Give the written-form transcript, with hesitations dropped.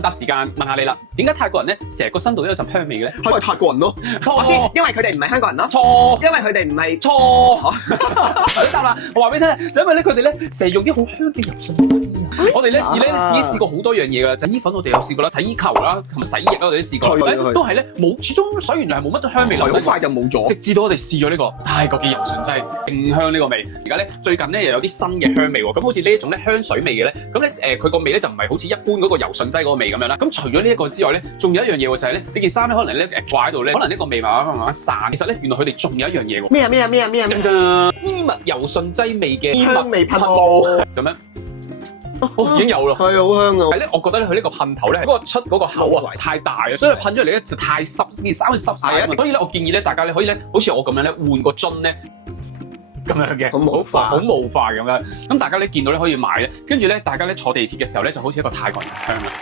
答時間問下你啦，點解泰國人咧成日個身度都有陣香味嘅咧？因為泰國人咯，我知，因為佢哋唔係香港人咯。錯，因為佢哋唔係錯。想答啦，我話俾你聽，就因為咧佢哋咧成日用啲好香嘅柔順劑啊。我哋咧而咧試過好多樣嘢噶啦，洗衣粉我哋有試過啦，洗衣球啦，同埋洗衣液我哋都試過，都係咧冇，始終洗完涼係冇乜香味嚟，好快就冇咗。直至到我哋試咗呢個泰國嘅柔順劑，勁香呢個味。而家咧最近咧又有啲新嘅香味喎，咁好似呢一種咧香水味嘅咧，咁咧佢個味咧就唔係好似一般嗰個柔順劑嗰個味咁樣啦。咁除咗呢一個之外咧，仲有一樣嘢喎，就係咧呢件衫咧可能咧掛喺度咧，可能呢個味慢慢散。其實咧原來佢哋仲有一樣嘢喎。咩啊？衣物柔順劑味嘅香味噴霧，做咩？已經有啦，係好香啊！係咧，我覺得咧佢呢個噴頭咧，嗰個出嗰個口啊太大啊，所以噴出嚟咧就太濕，件衫會濕晒啊嘛。所以咧，我建議咧大家咧可以咧，好似我咁樣咧換個樽咧咁樣嘅，好霧化咁樣。咁大家咧見到咧可以買咧，跟住咧大家咧坐地鐵嘅時候咧就好似一個泰國人咁香啦。